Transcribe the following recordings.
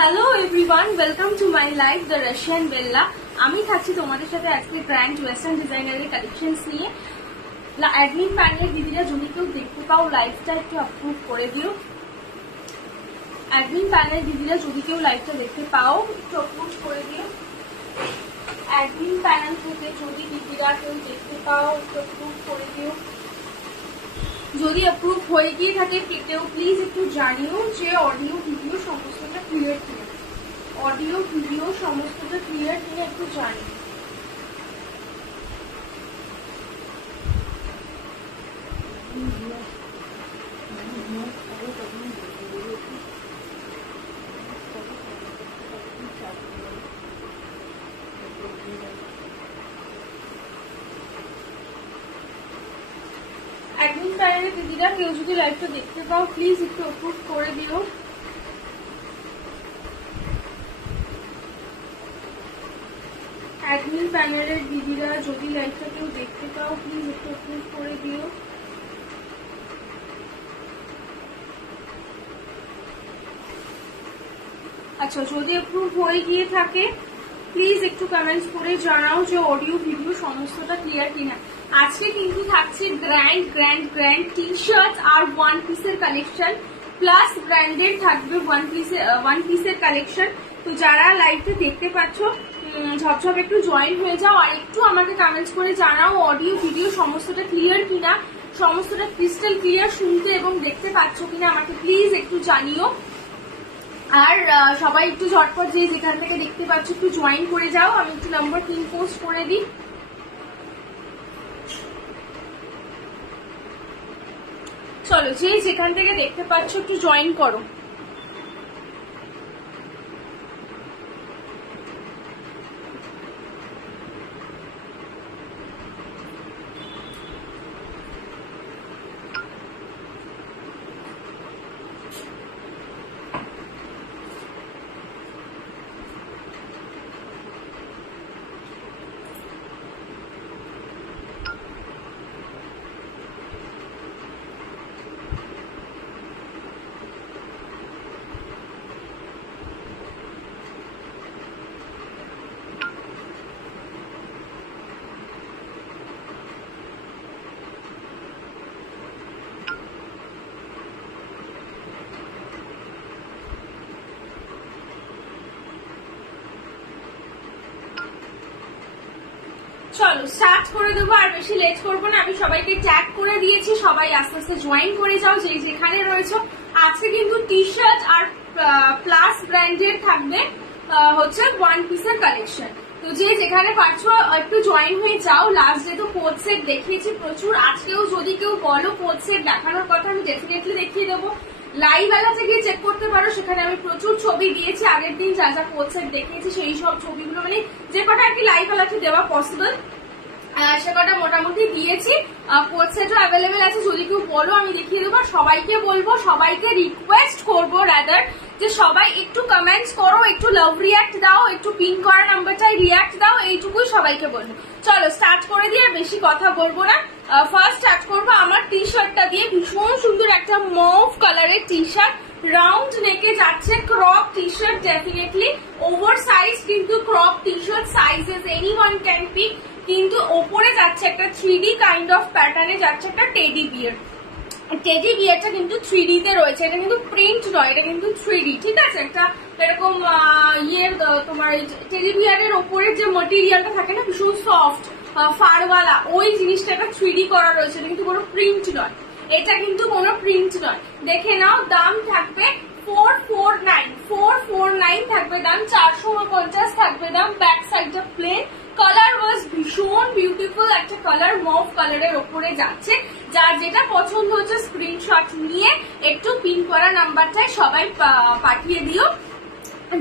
Hello everyone, welcome to my life the Russian Bella. আমি থাকছি তোমাদের সাথে আজকে গ্র্যান্ড ওয়েস্টার্ন ডিজাইনারের কালেকশনস নিয়ে। অ্যাডমিন প্যানেলের দিদিরা যদি কেউ দেখতে পাও লাইভটা একটু অ্যাপ্রুভ করে দিও। অ্যাডমিন প্যানেলের দিদিরা যদি কেউ লাইভটা দেখতে পাও একটু অ্যাপ্রুভ করে দিও। অ্যাডমিন প্যানেল থেকে যদি দিদিরা কেউ দেখতে পাও একটু অ্যাপ্রুভ করে দিও। যদি অ্যাপ্রুভ হয়ে গিয়ে থাকে কেউ প্লিজ একটু জানিও যে অডিও ভিডিও সমস্তটা ক্লিয়ার কিনা। অডিও ভিডিও সমস্তটা ক্লিয়ার কিনা একটু জানিও। অ্যাডমিন প্যানেলের দিদিরা কেউ যদি লাইভটা দেখতে পাও প্লিজ একটু অ্যাপ্রুভ করে দিও। অ্যাডমিন প্যানেলের দিদিরা যদি লাইভটা কেউ দেখতে পাও প্লিজ একটু অ্যাপ্রুভ করে দিও। আচ্ছা, যদি অ্যাপ্রুভ হয়ে গিয়ে থাকে প্লিজ একটু কমেন্টস করে জানাও যে অডিও ভিডিও সমস্তটা ক্লিয়ার কিনা। আজকে কিন্তু থাকছে grand grand grand T shirt আর ওয়ান পিসের কালেকশন, প্লাস ব্র্যান্ডেড থাকবে ওয়ান পিসের কালেকশন। তো যারা লাইভটা দেখতে পাচ্ছ ঝপঝপ একটু জয়েন হয়ে যাও আর একটু আমাকে কমেন্টস করে জানাও অডিও ভিডিও সমস্তটা ক্লিয়ার কিনা, সমস্তটা ক্রিস্টাল ক্লিয়ার শুনতে এবং দেখতে পাচ্ছ কিনা আমাকে প্লিজ একটু জানিও। আর সবাই একটু ঝটপট যে যেখান থেকে দেখতে পাচ্ছ একটু জয়েন করে যাও। আমি একটু নাম্বার পিন পোস্ট করে দিই। চলো, যে যেখান থেকে দেখতে পাচ্ছ একটু জয়েন করো। চলো স্টার্ট করে দেবো, আর বেশি লেট করবো না। আমি সবাইকে ট্যাগ করে দিয়েছি, সবাই আস্তে আস্তে জয়েন করে যাও যে যেখানে রয়েছে। আজকে কিন্তু টি শার্ট আর প্লাস ব্র্যান্ডের থাকবে হচ্ছে ওয়ান পিসের কালেকশন। তো যে যেখানে পারছো একটু জয়েন হয়ে যাও। লাস্ট ডে তো কোড সেট দেখিয়েছি প্রচুর, আজকেও যদি কেউ বলো কোড সেট দেখানোর কথা আমি ডেফিনেটলি দেখিয়ে দেবো। লাইভ এলাতে গিয়ে চেক করতে পারো, সেখানে আমি প্রচুর ছবি দিয়েছি আগের দিন যা যা কোড সেট দেখিয়েছি সেই সব ছবিগুলো, মানে যে কটা আর কি লাইভ এলাতে দেওয়া পসিবল সে কটা মোটামুটি দিয়েছি। কোড সেটও অ্যাভেলেবেল আছে, যদি কেউ বলো আমি দেখিয়ে দেবো। সবাইকে বলবো, সবাইকে রিকোয়েস্ট করবো রাদার যে সবাই একটু কমেন্টস করো, একটু লাভ রিয়াক্ট দাও, একটু পিন করা নাম্বারটাই রিয়াক্ট দাও, এইটুকুই সবাইকে বলবো। চলো স্টার্ট করে দিয়ে আর বেশি কথা বলবো না। ফার্স্ট স্টার্ট করবো আমার টি শার্টটা দিয়ে। ভীষণ সুন্দর একটা মভ কালারের টি শার্ট, রাউন্ড নেকে যাচ্ছে, crop T shirt, definitely over size কিন্তু crop T shirt, sizes anyone can pick. কিন্তু ওপরে যাচ্ছে একটা 3D কাইন্ড অফ প্যাটার্নে যাচ্ছে একটা টেডি বিয়ার। টেডি বিয়ারটা কিন্তু 3D তে রয়েছে, এটা কিন্তু প্রিন্ট নয়, এটা কিন্তু 3D, ঠিক আছে। একটা এরকম তোমার টেডি বিয়ারের ওপরের যে মেটেরিয়ালটা থাকে না ভীষণ সফট ফারওয়ালা, ওই জিনিসটা একটা 3D করা রয়েছে, এটা কিন্তু কোনো প্রিন্ট নয়, এটা কিন্তু কোনো প্রিন্ট নয়। দেখে নাও, দাম থাকবে 449 থাকবে দাম, 449 থাকবে দাম। ব্যাক সাইডটা প্লেন, কালার ওয়াজ ভীষণ বিউটিফুল একটা কালার, মভ কালারের ওপরে যাচ্ছে। যার যেটা পছন্দ হচ্ছে স্ক্রিনশট নিয়ে একটু পিন করা নাম্বারটায় সবাই পাঠিয়ে দিও।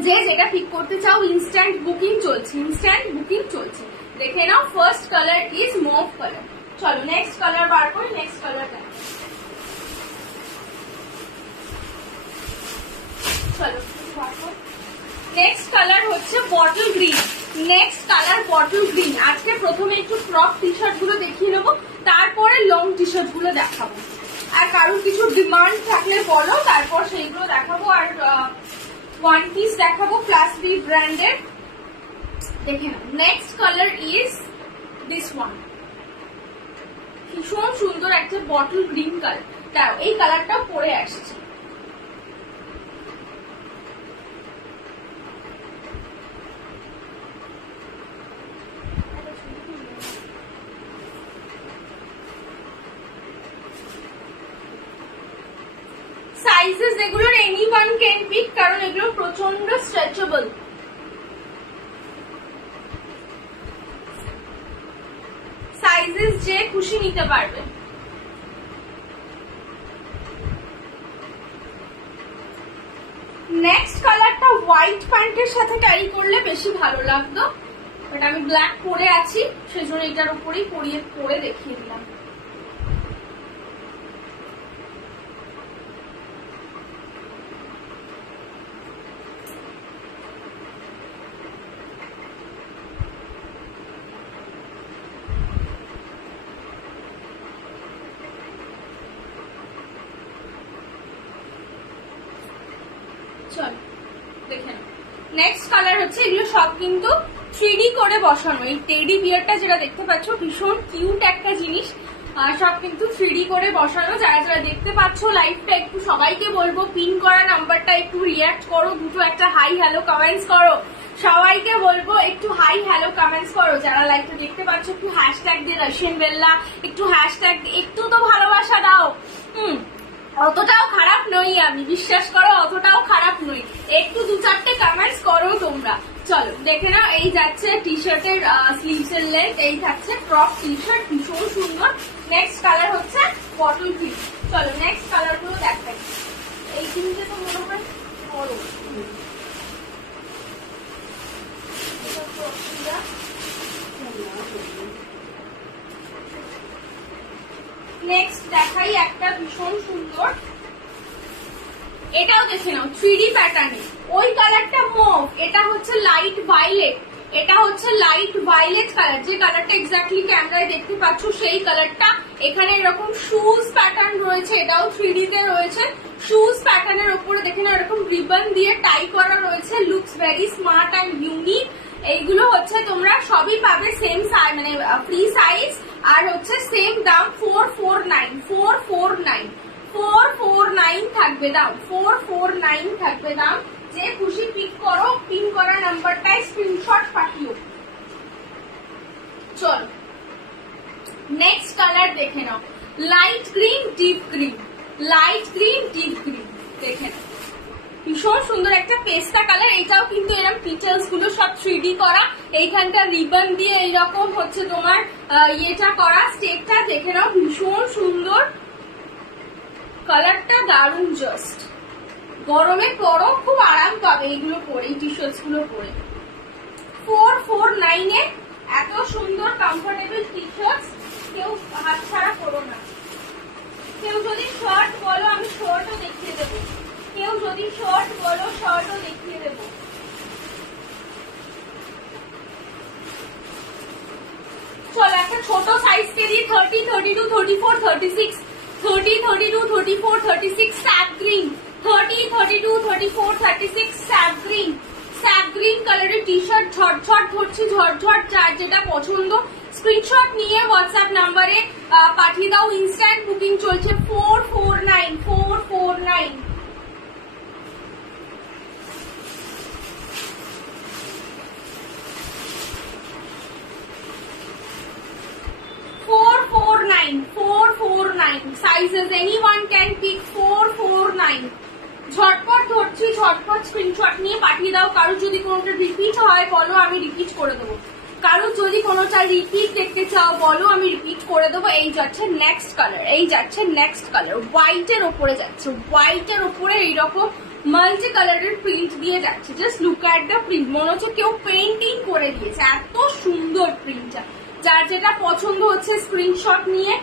যে যেটা পিক করতে চাও ইনস্ট্যান্ট বুকিং চলছে, দেখে নাও। First colour is mauve colour. চলো নেক্সট কালার বার করি, নেক্সট কালার দেখো। চলো নেক্সট কালার হচ্ছে বটল গ্রিন। আজকে প্রথমে একটু ক্রপ টি শার্ট গুলো দেখিয়ে নেবো, তারপরে লং টি শার্ট গুলো দেখাবো। আর কারোর কিছু ডিমান্ড থাকলে বলো, তারপর সেইগুলো দেখাবো। আর ওয়ান পিস দেখাবো প্লাস বি ব্র্যান্ডের, দেখে নাও। Next colour is this one, ভীষণ সুন্দর একটা বটল গ্রিন কালার। তাও এই কালারটাও পরে আসছে। সাইজেস এগুলোর এনি ওয়ান ক্যান পিক, কারণ এগুলো প্রচন্ড স্ট্রেচেবল। সাইজেস যে খুশি নিতে পারবে। নেক্সট কালারটা হোয়াইট প্যান্টের সাথে ক্যারি করলে বেশি ভালো লাগতো, বাট আমি ব্ল্যাক পরে আছি সেজন্য এটার উপরেই পরে দেখিয়ে দিলাম। চলো দেখে নাও। নেক্সট কালার হচ্ছে, এগুলো সব কিন্তু 3D করে বসানো। এই টেডি বিয়ারটা যেটা দেখতে পাচ্ছ ভীষণ কিউট একটা জিনিস, সব কিন্তু 3D করে বসানো। যারা যারা দেখতে পাচ্ছ লাইভটা একটু সবাইকে বলবো পিন করা নাম্বারটা একটু রিঅ্যাক্ট করো, দুটো একটা হাই হ্যালো কমেন্টস করো। সবাইকে বলবো একটু হাই হ্যালো কমেন্টস করো। যারা লাইভটা দেখতে পাচ্ছ একটু হ্যাশট্যাগ দিয়ে রাশিয়ান বেল্লা, একটু হ্যাশট্যাগ একটু তো ভালোবাসা দাও। অতটাও খারাপ নই আমি, বিশ্বাস করো অতটাও খারাপ নই, একটু দু চারটে কমেন্টস করো তোমরা। চলো দেখে নাও, এই যাচ্ছে টি শার্টের স্লিভস এর লেন্থ, এই থাকছে ক্রপ টি শার্ট, ভীষণ সুন্দর। নেক্সট কালার হচ্ছে বটল গ্রিন। চলো নেক্সট কালার গুলো দেখাই। এই তিনটে তো মনে হয় বড়। নেক্সট দেখাই একটা ভীষণ সুন্দর, এটাও দেখে নাও 3D প্যাটার্নে। ওই কালারটা মুভ, এটা হচ্ছে লাইট ভায়োলেট, এটা হচ্ছে লাইট ভায়োলেট কালার, যে কালারটা এক্স্যাক্টলি ক্যামেরায় দেখতে পাচ্ছ সেই কালারটা। এখানে এরকম শুজ প্যাটার্ন রয়েছে, এটাও 3D তে রয়েছে। শুজ প্যাটার্নের উপরে দেখে নাও এরকম রিবন দিয়ে টাই করা রয়েছে, looks very smart and unique. এইগুলো হচ্ছে তোমরা সবই পাবে সেম সাইজ, মানে ফ্রি সাইজ, আর হচ্ছে সেম দাম 449 থাকবে দাম, 449 থাকবে দাম। যে খুশি পিক করো, পিন করা নাম্বারটায় স্ক্রিনশট পাঠিও। চলো নেক্সট কালার দেখে নাও, light green deep green, light green deep green, দেখে নাও ভীষণ সুন্দর একটা পেস্তা কালার। এটাও কিন্তু এরকম ডিটেলস গুলো সব 3D করা, এইখানটা রিবন দিয়ে এইরকম হচ্ছে তোমার ইয়েটা করা, স্টেপটা দেখে নাও ভীষণ সুন্দর। কালারটা দারুণ, জাস্ট গরমে পরো খুব আরাম পাবে এইগুলো পরে, টি শার্টস গুলো পরে। 449 এ এত সুন্দর কমফোর্টেবল টি শার্টস কেউ হাতছাড়া করো না। কেউ যদি শার্ট বলো আমি শার্টও দেখিয়ে দেবো, কেউ যদি শার্ট বলো শার্টও দেখিয়ে দেবো। চলো একটা ছোট সাইজ কে দিয়ে 30, 32, 34, 36, 30, 32, 34, 36 sap green, 30, 32, 34, 36 sap green, sap green কালারের টি শার্ট। ঝটঝট ধরছি, ঝটঝট যার যেটা পছন্দ স্ক্রিনশট নিয়ে হোয়াটসঅ্যাপ নাম্বারে পাঠিয়ে দাও। ইনস্ট্যান্ট বুকিং চলছে 449। 449 sizes, anyone can pick 449। ঝটপট ধরছি, ঝটপট স্ক্রিনশট নিয়ে পাঠিয়ে দাও। কারো যদি কোনোটা রিপিট হয় বলো, আমি রিপিট করে দেবো। কারো যদি কোনোটা রিপিট দেখতে চাও বলো, আমি রিপিট করে দেবো। এই যাচ্ছে নেক্সট কালার, এই যাচ্ছে নেক্সট কালার, হোয়াইটের ওপরে যাচ্ছে, হোয়াইটের ওপরে এইরকম মাল্টি কালারের প্রিন্ট দিয়ে যাচ্ছে। Just look at the print, মনে হচ্ছে কেউ পেন্টিং করে দিয়েছে, এত সুন্দর প্রিন্টটা। যার যেটা পছন্দ হচ্ছে স্ক্রিনশট নিয়ে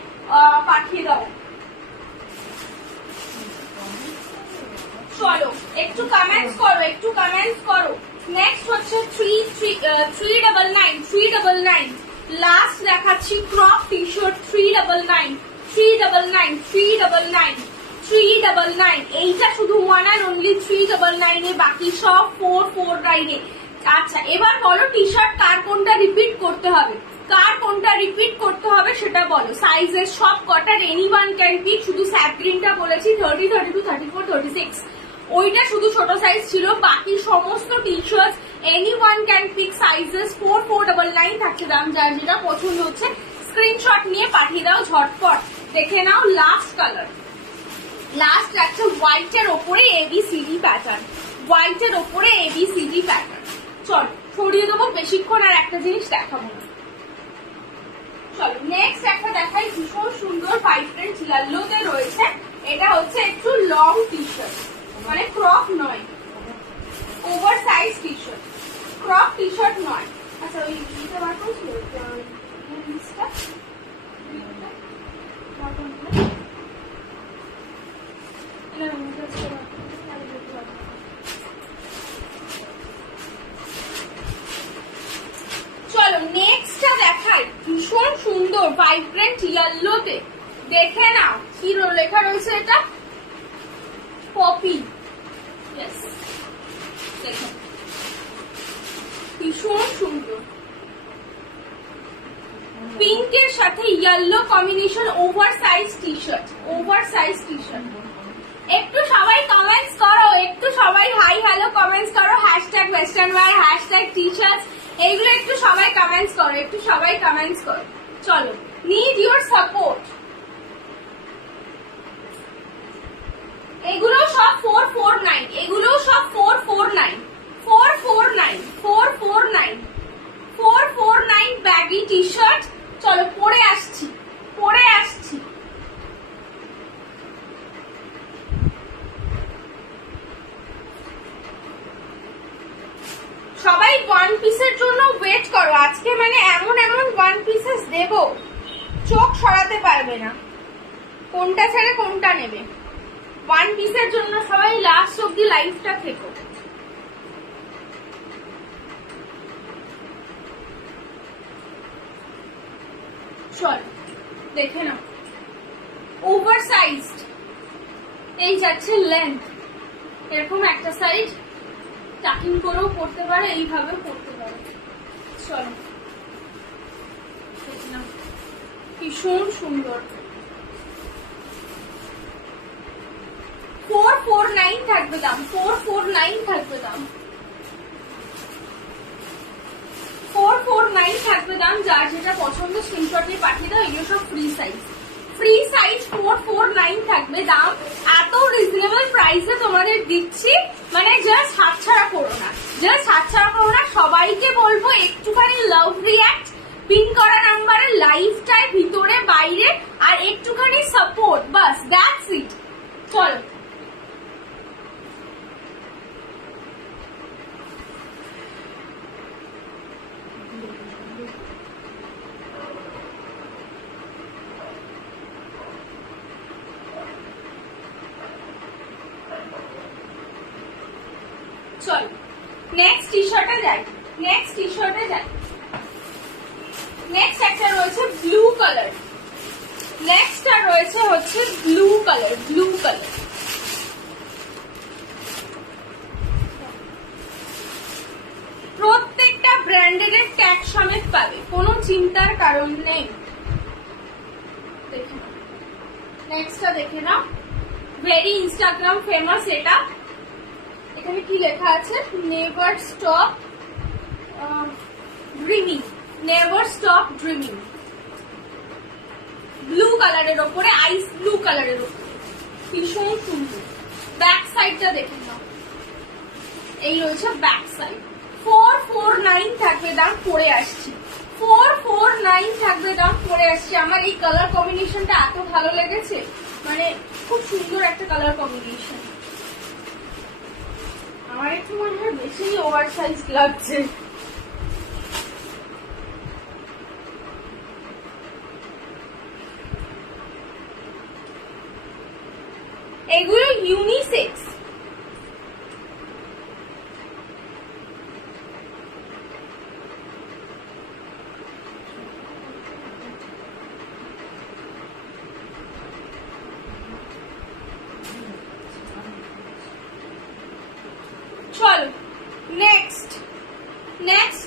পাঠিয়ে দাও। চলো একটু কমেন্টস করো, একটু কমেন্টস করো। নেক্সট হচ্ছে 399 লাস্ট দেখাচ্ছি ক্রপ টি শার্ট 399 399, এইটা শুধু 1 and only 399 এ, বাকি সব 449 এ। আচ্ছা এবার বলো টি শার্ট কার কোনটা রিপিট করতে হবে, কার কোনটা রিপিট করতে হবে সেটা বলো। সাইজের সব কটার এনি ওয়ান ক্যান পিক, শুধু স্যাপ্রিনটা বলেছি 30, 32, 34, 36, ওইটা শুধু ছোট সাইজ ছিল, বাকি সমস্ত টি shirt any one can pick sizes 4499 থাকছে দাম। যার যেটা পছন্দ হচ্ছে স্ক্রিনশট নিয়ে পাঠিয়ে দাও ঝটপট। দেখে নাও লাস্ট কালার, লাস্ট একটা হোয়াইটের ওপরে এবিসিডি প্যাটার্ন, হোয়াইটের ওপরে এবিসিডি প্যাটার্ন। চল সরিয়ে দেবো, বেশিক্ষণ আর একটা জিনিস দেখাবো না। চলো নেক্সট একটা দেখাই, ভীষণ সুন্দর ভাইব্রেন্ট ইয়েলোতে রয়েছে। এটা হচ্ছে একটু লং টি শার্ট, মানে ক্রপ নয়, over size T shirt, crop T shirt নয়। আচ্ছা ওই ইটা বার করছি, চলো নেক্সটটা দেখাই, ভীষণ সুন্দর ভাইব্রেন্ট ইয়েলোতে। দেখে নাও কি লেখা রয়েছে, এটা পপি, দেখো ভীষণ সুন্দর, পিঙ্কের সাথে yellow combination, over size T shirt, over size T shirt. একটু সবাই কমেন্টস করো, একটু সবাই হাই হ্যালো কমেন্টস করো, hashtag western wire, hashtag T shirt, এইগুলো একটু সবাই কমেন্টস করো, একটু সবাই কমেন্টস করো। চলো নিড ইউর সাপোর্ট। এগুলো সব 449, এগুলো সব 449, 449, 449, 449 ব্যাগি টি শার্ট। চলো পরে আসছি, পরে আসছি। সবাই ওয়ান পিসের জন্য ওয়েট করো, আজকে মানে এমন এমন ওয়ান পিসেস দেব চোখ সরাতে পারবে না, কোনটা ছেড়ে কোনটা নেবে। ওয়ান পিসের জন্য সবাই লাস্ট অব্দি লাইফটা থেকো। চল দেখে নাও, ওভার সাইজড, এই যাচ্ছে লেন্থ, এরকম একটা সাইজ টাকিং করেও পড়তে পারে, এইভাবেও পড়তে পারে। চলো ভীষণ সুন্দর, 449 থাকবে দাম, 449 থাকবে দাম, 449 থাকবে দাম। যার যেটা পছন্দ স্ক্রিনশট নিয়ে পাঠিয়ে দাও। এগুলো সব ফ্রি সাইজ, ফ্রি সাইজ 449 থাকবে দাম। এত রিজনেবল প্রাইসে তোমাদের দিচ্ছি, মানে জাস্ট হাতছাড়া করো না, জাস্ট হাতছাড়া করো না। সবাইকে বলবো একটুখানি লাভ রিয়াক্ট পিন করা নাম্বারে লাইভটায় ভিতরে বাইরে, আর একটুখানি সাপোর্ট, বাস দ্যাটস ইট। চলো চলো নেক্সট টি শার্টে যাই, নেক্সট টি শার্টে যাই। নেক্সট একটা রয়েছে ব্লু কালার, নেক্সটটা রয়েছে হচ্ছে ব্লু কালার, ব্লু কালার। প্রত্যেকটা ব্র্যান্ডেড ট্যাগ সমেত পাবে, কোনো চিন্তার কারণ নেই। দেখে নেক্সটটা দেখে নাও, ভেরি ইনস্টাগ্রাম ফেমাস এটা। এখানে কি লেখা আছে, never stop dreaming, never stop dreaming. Blue কালারের ওপরে, আইস ব্লু কালারের ওপরে, ভীষণ সুন্দর। ব্যাক সাইডটা দেখে নাও, এই রয়েছে ব্যাক সাইড। 449 থাকবে দাম, পরে আসছি। 449 থাকবে দাম, পরে আসছি। আমার এই কালার কম্বিনেশনটা এত ভালো লেগেছে, মানে খুব সুন্দর একটা কালার কম্বিনেশন। আমার একটু মনে হয় বেশি ওভার সাইজ লাগছে। এগুলো ইউনিসেক্স,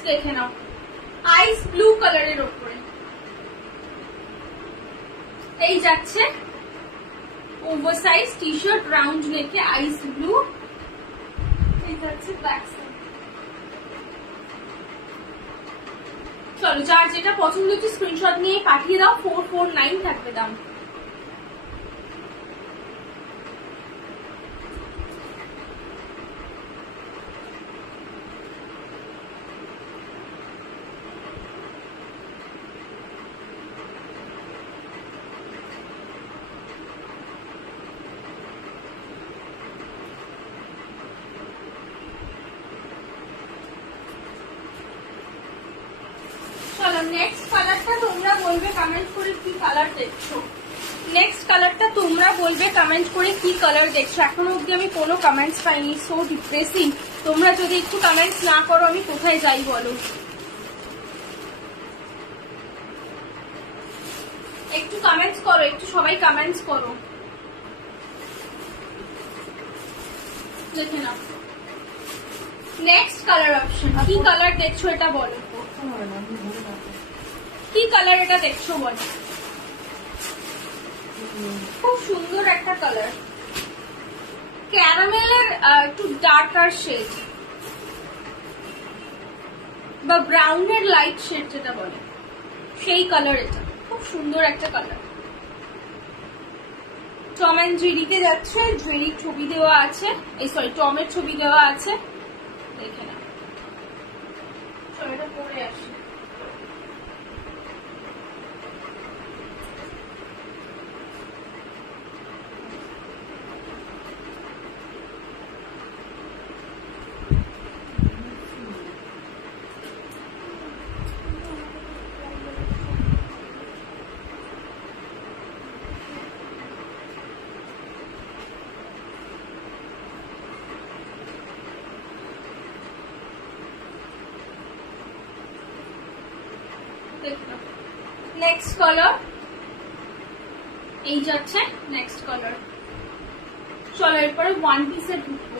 দেখে নাও, আইস ব্লু কালারের ওপরে এই যাচ্ছে ওভারসাইজ টি শার্ট, রাউন্ড নেকে, আইস ব্লু, এই যাচ্ছে ব্যাক সাইড। চলো, যার যেটা পছন্দ হচ্ছে স্ক্রিনশট নিয়ে পাঠিয়ে দাও। 449 থাকবে দাম। চলো, নেক্সট কালারটা তোমরা বলবে কমেন্ট করে কি কালার দেখছো। নেক্সট কালারটা তোমরা বলবে কমেন্ট করে কি কালার দেখছো। এখনো অব্দি আমি কোনো কমেন্টস পাইনি, সো ডিপ্রেসিং। তোমরা যদি একটু কমেন্টস না করো আমি কোথায় যাই বলো। একটু কমেন্টস করো, একটু সবাই কমেন্টস করো। দেখে নাও নেক্সট কালার অপশন। কি কালার দেখছো এটা বলো, কি কালার এটা দেখছো বলো। খুব সুন্দর একটা কালার, ক্যারামেলের একটু ডার্কার শেড বা ব্রাউনের লাইট শেড যেটা বলে, সেই কালার। এটা খুব সুন্দর একটা কালার। টম অ্যান্ড জেরিতে যাচ্ছে, জেরির ছবি দেওয়া আছে, এই সরি টমের ছবি দেওয়া আছে। দেখে না, ছবিটা পরে আসি। নেক্সট কালার এই যাচ্ছে, নেক্সট কালার। চলো এরপরে ওয়ান পিসের ঢুকবো।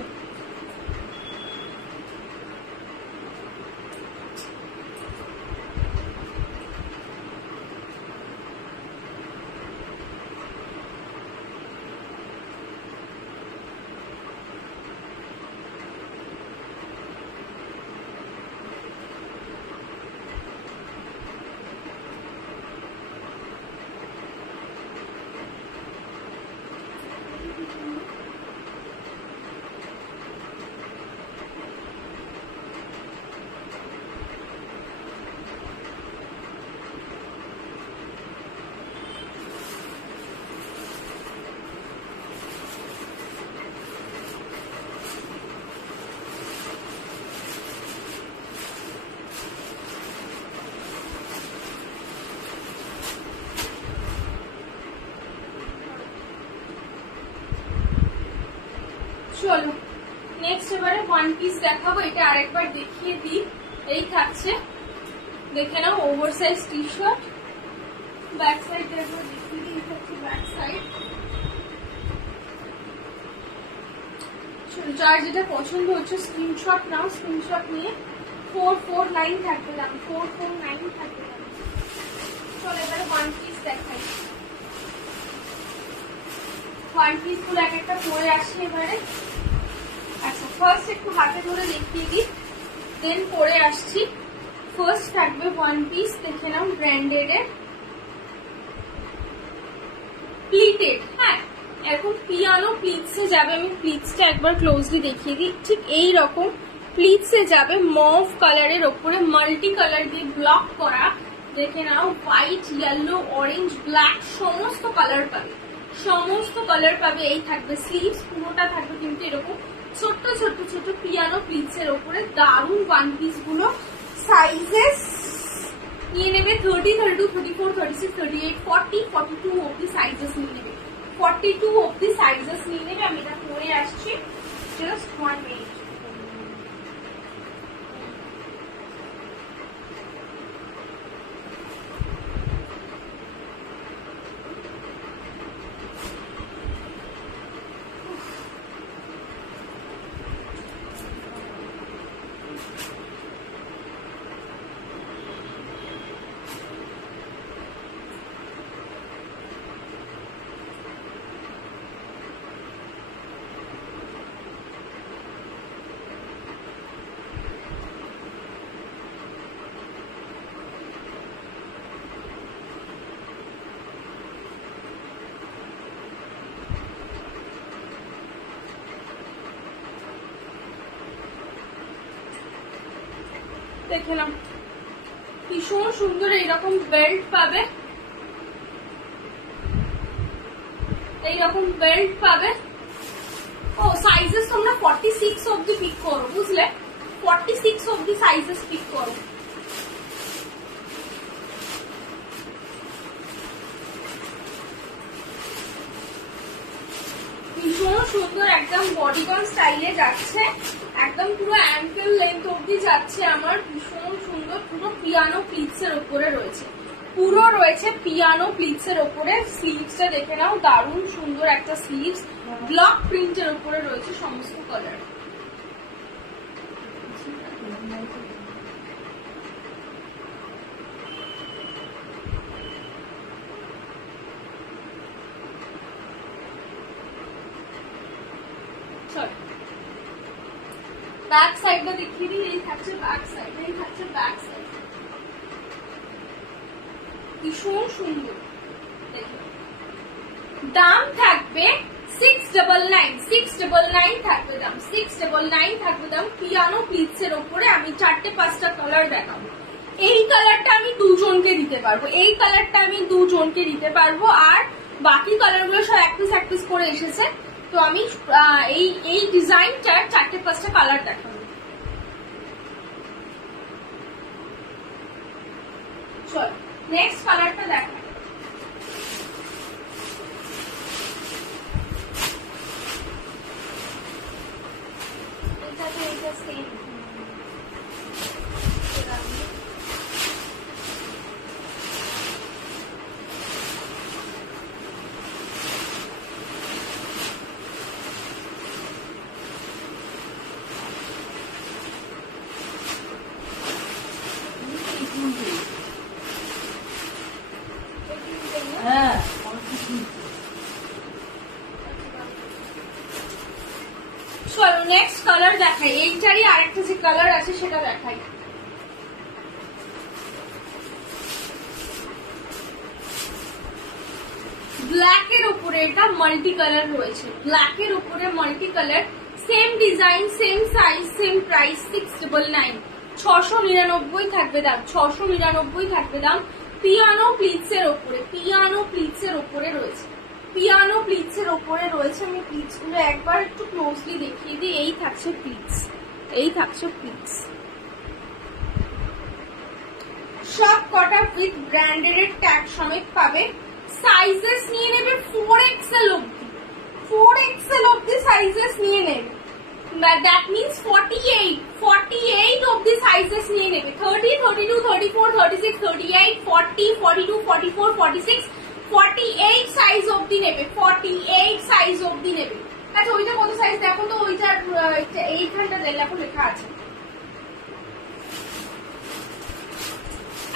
চলো নেক্সট এবারে ওয়ান পিস দেখাবো। এটা আরেকবার দেখিয়ে দিই। এই থাকছে, দেখে নাও, over size T shirt, back side একবার দেখিয়ে দিই। থাকছে ব্যাক সাইড। যার যেটা পছন্দ হচ্ছে স্ক্রিনশট নাও, স্ক্রিনশট নিয়ে 449 থাকবে দাম, 449 থাকবে দাম। চলো এবারে ওয়ান পিস দেখাই। ওয়ান পিস গুলো এক একটা পরে আসি এবারে। আচ্ছা, ফার্স্ট একটু হাতে ধরে দেখিয়ে দিই, দেন পরে আসছি। ফার্স্ট থাকবে ওয়ান পিস, দেখে নাও, ব্র্যান্ডেড এর প্লিটেড। হ্যাঁ, এখন পিয়ানো প্লিটসে যাবে। আমি প্লিটসটা একবার ক্লোজলি দেখিয়ে দিই। ঠিক এই রকম প্লিটসে যাবে, মভ কালারের ওপরে মাল্টি কালার দিয়ে ব্লক করা। দেখে নাও, হোয়াইট, ইয়েলো, অরেঞ্জ, ব্ল্যাক, সমস্ত কালার পাবে, সমস্ত কালার পাবে। এই থাকবে স্লিভস, পুরোটা থাকবে কিন্তু এরকম ছোট্ট ছোট্ট ছোট্ট পিয়ানো প্লিটসের ওপরে। দারুণ ওয়ান পিস গুলো। সাইজেস নিয়ে নেবে 30, 32, 34, 36, 38, 40, 42 অব্দি সাইজেস নিয়ে নেবে। 42 অব্দি সাইজেস নিয়ে নেবে। আমি এটা পরে আসছি, জাস্ট 1 মিনিট। দেখে নাও, ভীষণ সুন্দর এইরকম বেল্ট পাবে, এইরকম বেল্ট পাবে। ও সাইজেস তোমরা 46 অবধি পিক করো, বুঝলে? 46 অবধি সাইজেস পিক করো। ভীষণ সুন্দর একদম বডিকন স্টাইলে যাচ্ছে, একদম পুরো অ্যাঙ্কেল লেন্থ অবধি যাচ্ছে আমার। ভীষণ সুন্দর, পুরো পিয়ানো প্লিটস এর উপরে রয়েছে, পুরো রয়েছে পিয়ানো প্লিটস এর উপরে। স্লিভসটা দেখে নাও, দারুণ সুন্দর একটা স্লিভস, ব্লক প্রিন্টের উপরে রয়েছে সমস্ত কালার। ব্যাক সাইডটা দেখিয়ে দিই, এই থাকছে ব্যাক সাইড, এই থাকছে ব্যাক সাইড। ভীষণ সুন্দর, দাম থাকবে 699, 699 থাকবে দাম, 699 থাকবে দাম। পিয়ানো প্লিটস এর উপরে আমি 4-5টা কালার দেখাবো। এই কালারটা আমি দুজনকে দিতে পারবো, এই কালারটা আমি দুজনকে দিতে পারবো, আর বাকি কালারগুলো সব এক পিস করে এসেছে। তো আমি এই ডিজাইনটার 4-5টা কালার দেখাবো। চল নেক্সট কালারটা দেখা। এইটা সেম চলো নেক্সট কালার দেখাই। এইটারই আরেকটা যে কালার আছে সেটা দেখাই। ব্ল্যাক এর উপরে এটা মাল্টি কালার রয়েছে, ব্ল্যাক এর উপরে multi colour, same design, same size, same price, 699, 699 থাকবে দাম, 699 থাকবে দাম। পিয়ানো প্লিটস এর উপরে, পিয়ানো প্লিটস এর উপরে রয়েছে, পিয়ানো প্লিটস এর উপরে রয়েছে। আমি প্লিটস গুলো একবার একটু ক্লোজলি দেখিয়ে দিই। এই থাকছে প্লিটস, এই থাকছে প্লিটস, সব কটা উইথ ব্র্যান্ডেড ট্যাগ সমেত পাবে। সাইজেস নিয়ে নেবে 4XL অবধি, 4XL অবধি সাইজেস নিয়ে নেবে। দ্যাট মিনস 48 অবধি সাইজেস নিয়ে নেবে। 30, 32, 34, 36, 38, 40, 42, 44, 46, 48 সাইজ অবধি নেবে, 48 সাইজ অবধি নেবে। আচ্ছা ওইটা কত সাইজ দেখো তো, ওইটার এইখানটা দেখো লেখা আছে।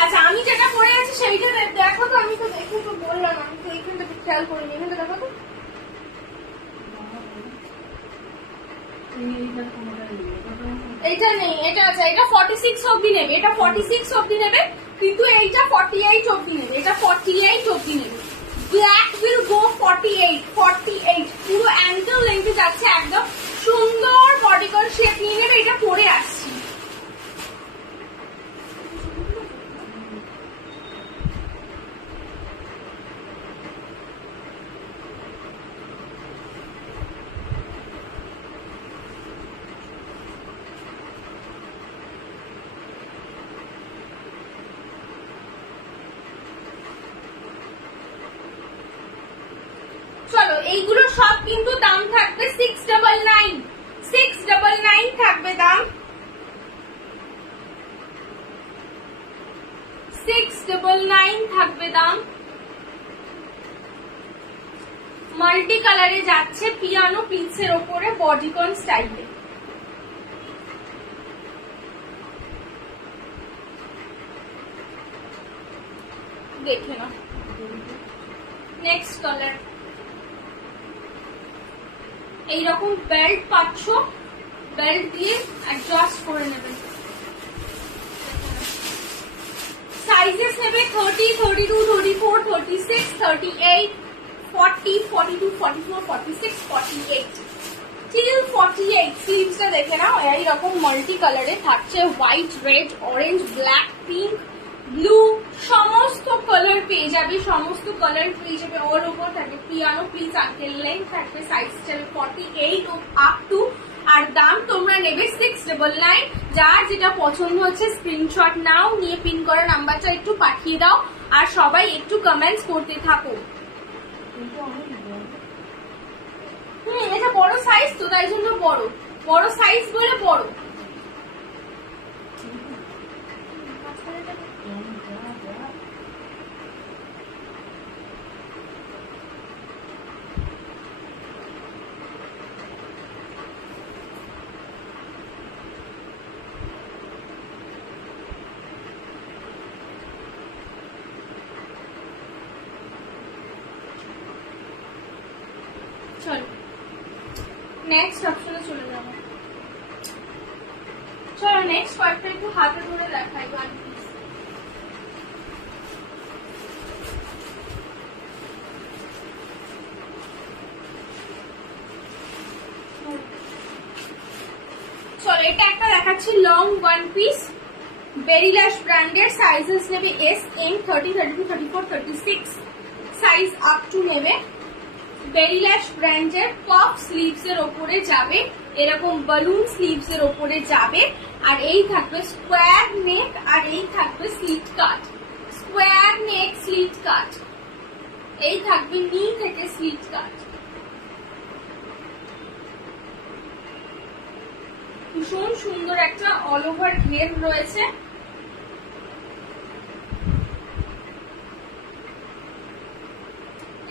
আচ্ছা আমি যেটা পরে আছি সেইটা দেখো তো, আমি তো দেখে তো বললাম, আমি তো এইখানটা খেয়াল করিনি, এখানটা দেখো তো। এইটা নেই, এটা আছে, এটা 46 অবধি নেবে, এটা 46 অবধি নেবে, কিন্তু এইটা 48 অবধি নেবে, এটা 48 অবধি নেবে। ব্ল্যাক উইল গো 48, পুরো অ্যাঙ্কেল লেন্থে যাচ্ছে, একদম সুন্দর বডিকন শেপ নিয়ে নেবে। এটা পরে আসছি। চলো এইগুলো সব কিন্তু দাম থাকবে 699, 699 থাকবে দাম, 699 থাকবে দাম। মাল্টি কালারে যাচ্ছে, পিয়ানো প্লিটসের ওপরে বডিকন স্টাইলে। দেখে নাও নেক্সট কালার। এইরকম বেল্ট পাচ্ছ, বেল্ট দিয়ে অ্যাডজাস্ট করে নেবেন। সাইজেস নেবে 30, 32, 34, 36, 38, 40, 42, 44, 46, 48, টিল 48 স্লিভসটা দেখে নাও, এইরকম মাল্টি কালারে থাকছে, white, red, orange, black, pink, blue, সমস্ত কালার পেয়ে যাবে, সমস্ত কালার পেয়ে যাবে। অল ওভার থাকবে পিয়ানো প্লিজ আঙ্কেল লেন্থ থাকবে, সাইজ 48 আপ টু। আর দাম তোমরা নেবে 699। যার যেটা পছন্দ হচ্ছে স্ক্রিনশট নাও, নিয়ে পিন করা নাম্বারটা একটু পাঠিয়ে দাও, আর সবাই একটু কমেন্টস করতে থাকো। এটা বড় সাইজ তো, তাই জন্য বড়, বড় সাইজ বলে বড়। চলো নেক্সট অপশনে চলে যাবো। চলো নেক্সট কয়েকটা একটু হাতে ধরে দেখাই ওয়ান পিস। চলো এটা একটা দেখাচ্ছি লং ওয়ান পিস, বেরিলাস ব্র্যান্ডের, সাইজেস নেবে S, M, 30, 32, 34, 36 size up to নেবে। বেরিলাস ব্র্যান্ডের পপ স্লিভস এর ওপরে যাবে, এরকম বালুন স্লিভস এর ওপরে যাবে, আর এই থাকবে স্কোয়ার নেক, আর এই থাকবে স্লিট কাট, স্কোয়ার নেক স্লিট কাট, এই থাকবে নি থেকে স্লিট কাট। ভীষণ সুন্দর একটা অল ওভার ঘের রয়েছে।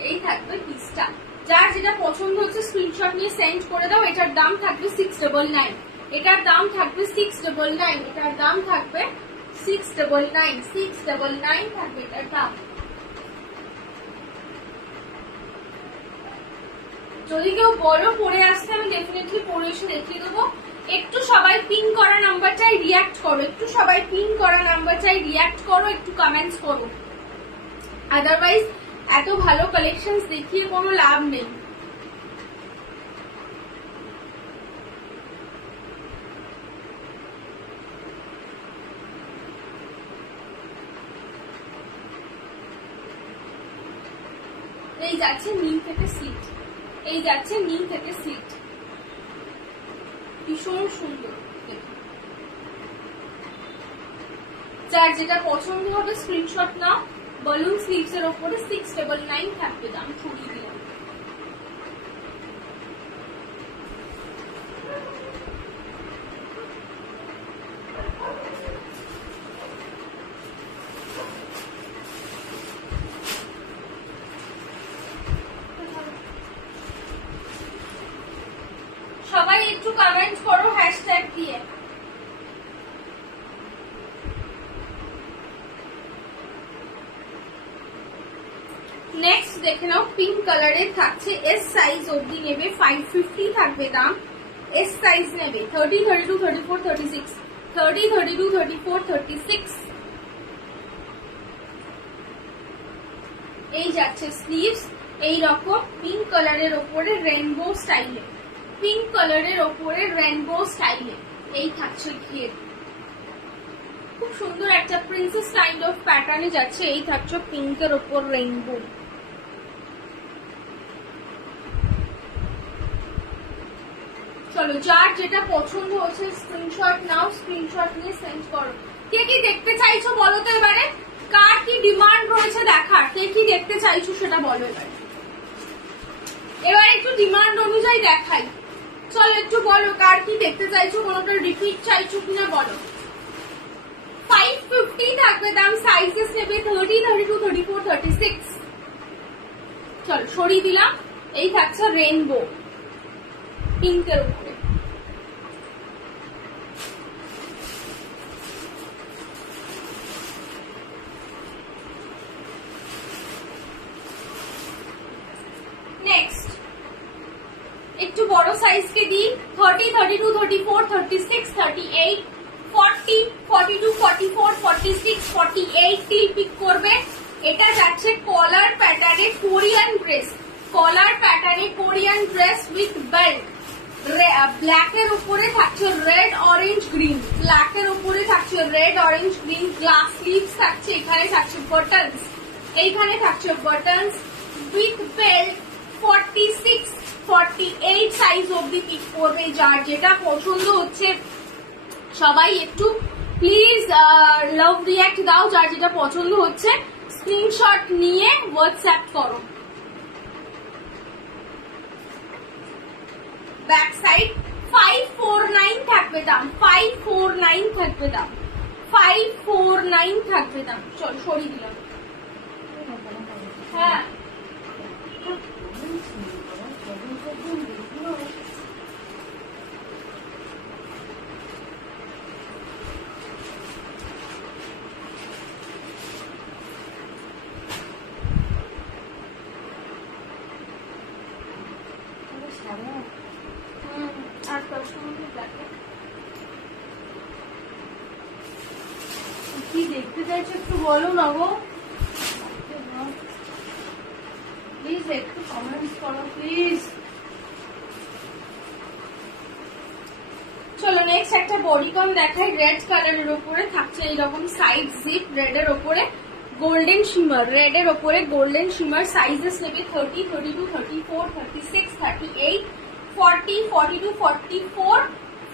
এই থাকবে পিসটা, যার যেটা পছন্দ হচ্ছে স্ক্রিনশট নিয়ে সেন্ড করে দাও। এটার দাম থাকবে 699, এটার দাম থাকবে 699, এটার দাম থাকবে 699, 699 থাকবে এটার দাম। যদি কেউ বলো পরে আসতে, আমি ডেফিনেটলি পরে এসে দেখিয়ে দেবো। একটু সবাই পিন করা নাম্বারটাই রিয়াক্ট করো, একটু সবাই পিন করা নাম্বারটাই রিয়াক্ট করো, একটু কমেন্টস করো, আদারওয়াইজ এত ভালো কালেকশনস দেখিয়ে কোনো লাভ নেই। এই যাচ্ছে নীল থেকে সিট, এই যাচ্ছে নীল থেকে সিট, ভীষণ সুন্দর। যার যেটা পছন্দ হবে স্ক্রিনশট নাও। বালুন স্লিভস এর উপরে 699 থাকবে দাম, ছড়িয়ে দিলাম। সবাই একটু কমেন্ট করো হ্যাশট্যাগ দিয়ে। নেক্সট দেখে নাও, পিঙ্ক কালারের থাকছে, এস সাইজ অবধি নেবে, 550 থাকবে দাম। এস সাইজ নেবে 30, 32, 34, 36, 30, 32, 34, 36। এই যাচ্ছে স্লিভস, এই রকম পিঙ্ক কালারের ওপরে রেইনবো স্টাইলে, পিঙ্ক কালারের ওপরে রেইনবো স্টাইলে এই থাকছে ঘের। খুব সুন্দর একটা প্রিন্সেস কাইন্ড অফ প্যাটার্নে যাচ্ছে, এই থাকছে পিঙ্কের ওপর রেইনবো। চলো যার যেটা পছন্দ হচ্ছে স্ক্রিনশট নাও, স্ক্রিনশট নিয়ে সেন্ড করো। কে কি দেখতে চাইছো বলো তো এবারে, কার কি ডিমান্ড রয়েছে দেখার, কে কি দেখতে চাইছো সেটা বলো এবারে। এবার একটু ডিমান্ড অনুযায়ী দেখাই, চলো একটু বলো কার কি দেখতে চাইছো, কোনোটা রিপিট চাইছো কিনা বলো। 550 থাকবে দাম, সাইজেস নেবে 30, 32, 34, 36। চলো সরিয়ে দিলাম। এই থাকছে রেইনবো পিঙ্কের উপরে। নেক্সট একটু বড় সাইজকে দিই, 30, 32, 34, 36, 38, 40, 42, 44, 46, 48 টিল পিক করবে। এটা যাচ্ছে কলার প্যাটার্নে কোরিয়ান ড্রেস, কলার প্যাটার্নে কোরিয়ান ড্রেস উইথ বেল্ট, ব্ল্যাকের উপরে থাকছে রেড অরেঞ্জ গ্রিন, ব্ল্যাকের উপরে থাকছে red orange green, glass sleeves থাকছে, এখানে থাকছে বাটনস, এইখানে থাকছে বাটনস উইথ বেল্ট। 46-48 সাইজ অব্দি পিক করবে। যার যেটা পছন্দ হচ্ছে সবাই একটু প্লিজ লাভ রিয়াক্ট দাও, যার যেটা পছন্দ হচ্ছে স্ক্রিনশট নিয়ে হোয়াটসঅ্যাপ করো। ব্যাক সাইড 549 থাকবে দাম, 549 থাকবে দাম, 549 থাকবে দাম। চল সরিয়ে দিলাম। হ্যাঁ কি দেখতে চাইছো একটু বলো না গো, প্লিজ একটু কমেন্টস করো প্লিজ। চলো নেক্সট একটা বডিকন দেখাই, রেড কালারের উপরে থাকছে এইরকম সাইড জিপ, রেড এর উপরে গোল্ডেন শিমার, রেড এর উপরে গোল্ডেন শিমার। সাইজেস নেবে 30, 32, 34, 36, 38, 40, 42, 44,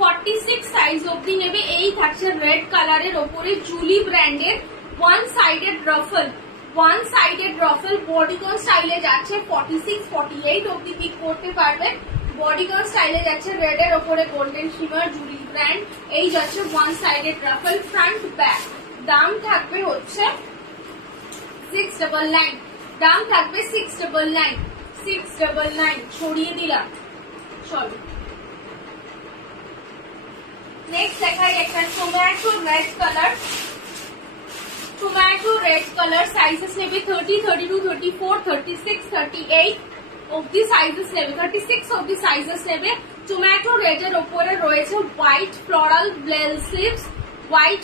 46 সাইজ অব্দি নেবে। এই থাকছে রেড কালারের ওপরে জুলি ব্র্যান্ডের one sided raffle, one sided raffle bodycon স্টাইলে যাচ্ছে। 46, 48 অব্দি পিক করতে পারবে। বডিকন স্টাইলে যাচ্ছে, রেড এর ওপরে গোল্ডেন শিমার, জুলি ব্র্যান্ড। এই যাচ্ছে one sided ruffle, front back. দাম থাকবে হচ্ছে 699, দাম থাকবে 699, 699 ছড়িয়ে দিলাম। চলো নেক্সট দেখাই একটা tomato red colour, tomato red colour. Sizes নেবে 30, 32, 34, 36, 38 অব্দি সাইজেস নেবে, 36 অব্দি সাইজেস নেবে। টোম্যাটো রেড এর ওপরে রয়েছে white floral bell sleeves, white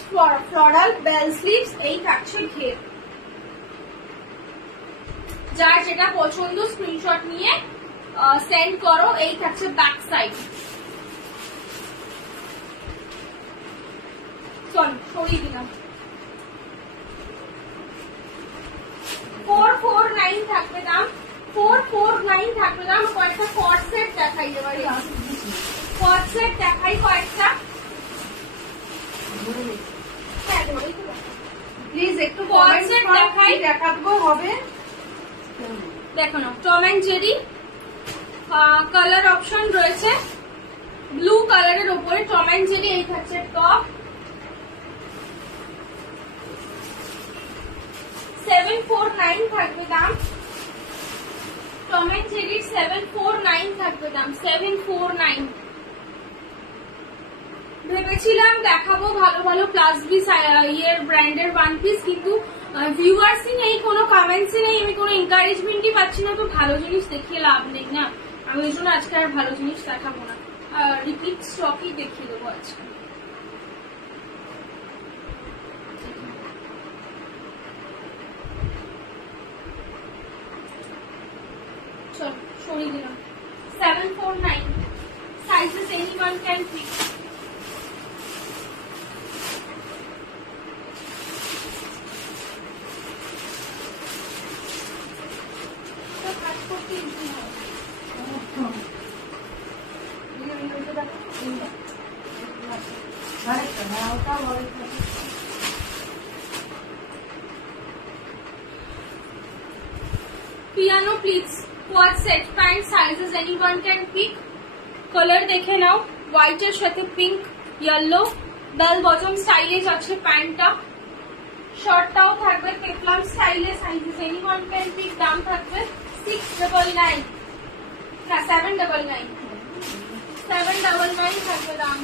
floral bell sleeves. এই থাকছে ঘের। যার যেটা পছন্দ স্ক্রিনশট নিয়ে সেন্ড করো। এই থাকছে ব্যাক সাইড। চল সরিয়ে দিলাম। 449 থাকবে দাম, 449 থাকবে দাম। কয়েকটা কট সেট দেখাই, এবারে কট সেট দেখাই কয়েকটা। হ্যাঁ প্লিজ একটু কট সেট দেখাই, দেখাবো হবে। দেখো না Tom and Jerry colour option রয়েছে, ব্লু কালারের উপরে টম এন্ড জেরি। এই থাকছে টপ, 749 থাকবে দাম। টম এন্ড জেরি 749 থাকবে দাম, 749। ভেবেছিলাম দেখাবো ভালো ভালো প্লাস বি ইয়ের ব্র্যান্ডের ওয়ান পিস, কিন্তু ভিউয়ার্সই নেই, কোনো কমেন্টসই নেই, আমি কোনো এনকারেজমেন্টই পাচ্ছি না। তো ভালো জিনিস দেখিয়ে লাভ নেই না, আমি ওই জন্য আজকে আর ভালো জিনিস দেখাবো না, রিপিট স্টকই দেখিয়ে দেবো আজকে। চল সরিয়ে দিলাম। 749 sizes anyone can pick. Piano pleats coord set pant sizes anyone can pick. Colour দেখে নাও, হোয়াইটের সাথে পিঙ্ক, ইয়েলো, বেল বটম স্টাইলে যাচ্ছে প্যান্টটা। শার্টটাও থাকবে পেপ্লাম স্টাইলে, সাইজেস এনিওয়ান ক্যান পিক। দাম থাকবে 699, না 799, 799 থাকবে দাম।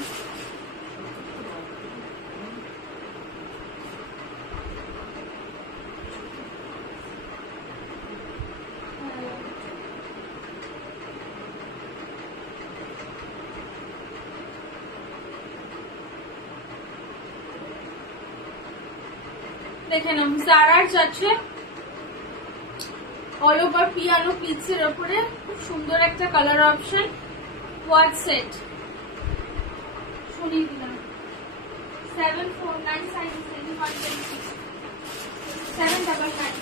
দেখে নাও জারার যাচ্ছে অল ওভার পিয়ানো প্লিটস এর উপরে, খুব সুন্দর একটা কালার অপশন। ওয়াট সেট শুনিয়ে দিলাম 749 সাইজ 799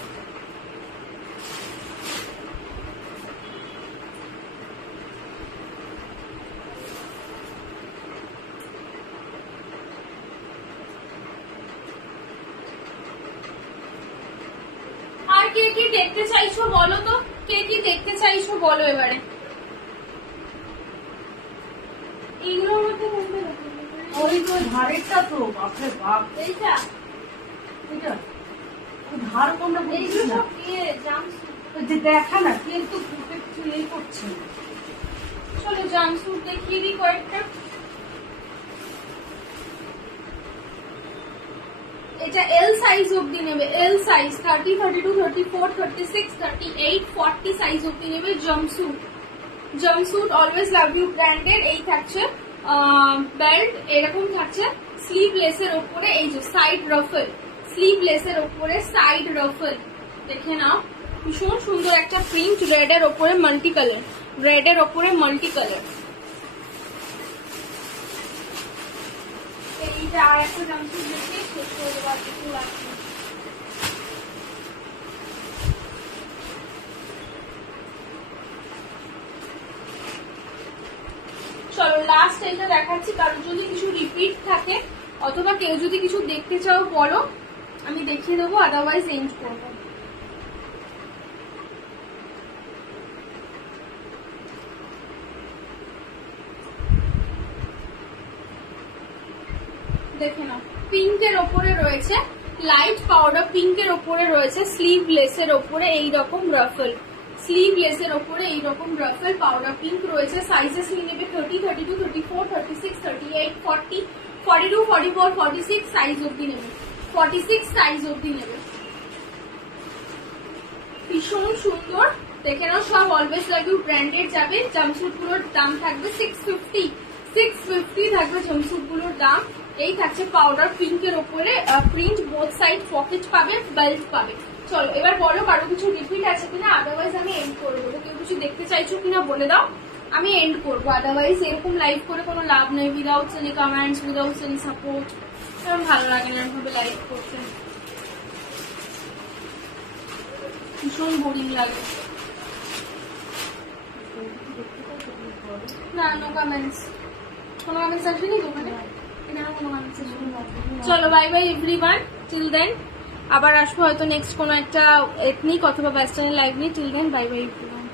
আর কে কি দেখতে চাইছো বলো তো, কে কি দেখতে চাইছো বলো এবারে। এইগুলোর মধ্যে কোনটা ওই তো ধারেরটা তো বাপরে বাপ এইটা এটা ধার কোনটা এইগুলো বুঝছি না সব ইয়ে জাম্পস্যুট। ওই যে দেখা না কিন্তু কিছু এই করছে না। চলো জাম্পস্যুট দেখিয়ে দিই কয়েকটা। এটা এল সাইজ অবধি নেবে, এল সাইজ 30, 32, 34, 36, 38, 40 সাইজ অবধি নেবে। Jumpsuit, jumpsuit always love you ব্র্যান্ডের। এই থাকছে বেল্ট, এরকম থাকছে স্লিভলেসের ওপরে এই যে সাইড রাফল, স্লিভলেসের ওপরে সাইড রাফল, দেখে নাও ভীষণ সুন্দর একটা প্রিন্ট, রেড এর ওপরে মাল্টি কালার, রেড এর ওপরে মাল্টি কালার। এইটা আর একটা জাম্পস্যুট দেখে শেষ করে দেবো, আর কিছু লাগবে না। চলো লাস্ট এইটা দেখাচ্ছি, কারণ যদি কিছু রিপিট থাকে অথবা কেউ যদি কিছু দেখতে চাও বলো, আমি দেখিয়ে দেবো, আদারওয়াইজ এন্ড করবো। দেখে নাও পিঙ্কের ওপরে রয়েছে, লাইট পাউডার পিঙ্কের ওপরে রয়েছে স্লিভলেসের ওপরে এইরকম রাফল, স্লিভলেসের ওপরে এইরকম রাফল পাউডার পিঙ্ক রয়েছে। সাইজেস নিয়ে নেবে 30, 32, 34, 36, 38, 40, 42, 44, 46 সাইজ অবধি নেবে, 46 সাইজ অবধি নেবে। ভীষণ সুন্দর, দেখে নাও সব অলওয়েজ লাভ ইউ ব্র্যান্ডেড যাবে। জাম্পস্যুট গুলোর দাম থাকবে 650, 650 থাকবে জাম্পস্যুট গুলোর দাম। এই থাকছে পাউডার পিঙ্কের ওপরে প্রিন্ট, বোথ সাইড পকেট পাবে, বেল্ট পাবে। চলো এবার বলো কারো কিছু রিপিট আছে কিনা, আদারওয়াইজ আমি এন্ড করে দেবো। কেউ কিছু দেখতে চাইছো কিনা বলে দাও, আমি এন্ড করবো। আদারওয়াইজ এরকম লাইভ করে কোনো লাভ নেই, without any comments, without any support. এরকম ভালো লাগে না এভাবে লাইভ করতে, ভীষণ বোরিং লাগে। না নো কমেন্টস, কোনো কমেন্টস আসেনি দোকানে, এখানে কোনো কমেন্টস আসেনি। চলো bye bye everyone, till then আবার আসবো হয়তো নেক্সট কোনো একটা এথনিক অথবা ওয়েস্টার্ন লাইভ নিয়ে। Till then bye bye everyone.